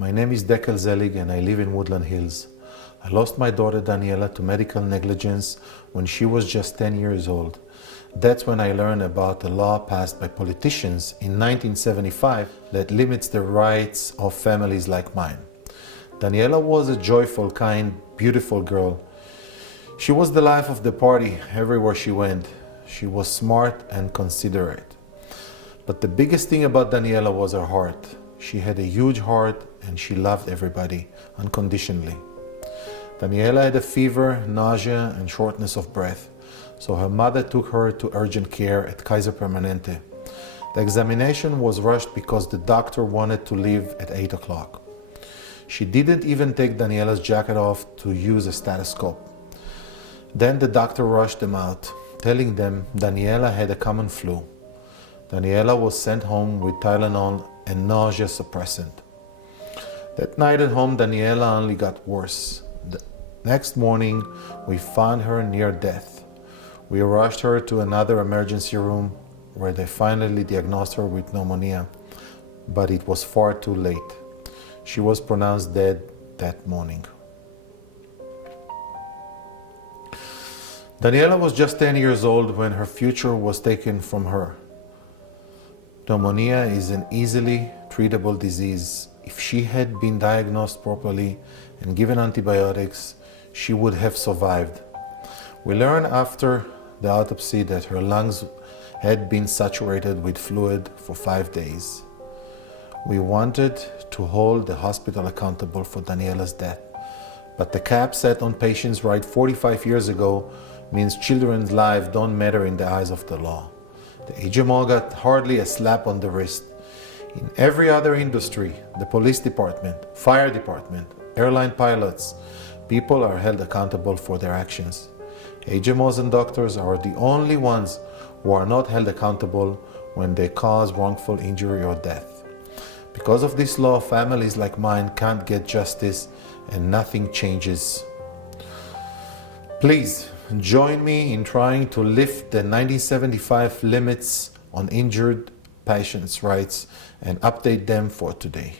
My name is Dekel Zelig and I live in Woodland Hills. I lost my daughter Daniela to medical negligence when she was just 10 years old. That's when I learned about the law passed by politicians in 1975 that limits the rights of families like mine. Daniela was a joyful, kind, beautiful girl. She was the life of the party everywhere she went. She was smart and considerate. But the biggest thing about Daniela was her heart. She had a huge heart and she loved everybody unconditionally. Daniela had a fever, nausea, and shortness of breath, so her mother took her to urgent care at Kaiser Permanente. The examination was rushed because the doctor wanted to leave at 8 o'clock. She didn't even take Daniela's jacket off to use a stethoscope. Then the doctor rushed them out, telling them Daniela had a common flu. Daniela was sent home with Tylenol and nausea suppressant. That night at home, Daniela only got worse. The next morning, we found her near death. We rushed her to another emergency room where they finally diagnosed her with pneumonia, but it was far too late. She was pronounced dead that morning. Daniela was just 10 years old when her future was taken from her. Pneumonia is an easily treatable disease. If she had been diagnosed properly and given antibiotics, she would have survived. We learned after the autopsy that her lungs had been saturated with fluid for 5 days. We wanted to hold the hospital accountable for Daniela's death, but the cap set on patients' right 45 years ago means children's lives don't matter in the eyes of the law. The HMO got hardly a slap on the wrist. In every other industry, the police department, fire department, airline pilots, people are held accountable for their actions. HMOs and doctors are the only ones who are not held accountable when they cause wrongful injury or death. Because of this law, families like mine can't get justice and nothing changes. Please join me in trying to lift the 1975 limits on injured patients' rights and update them for today.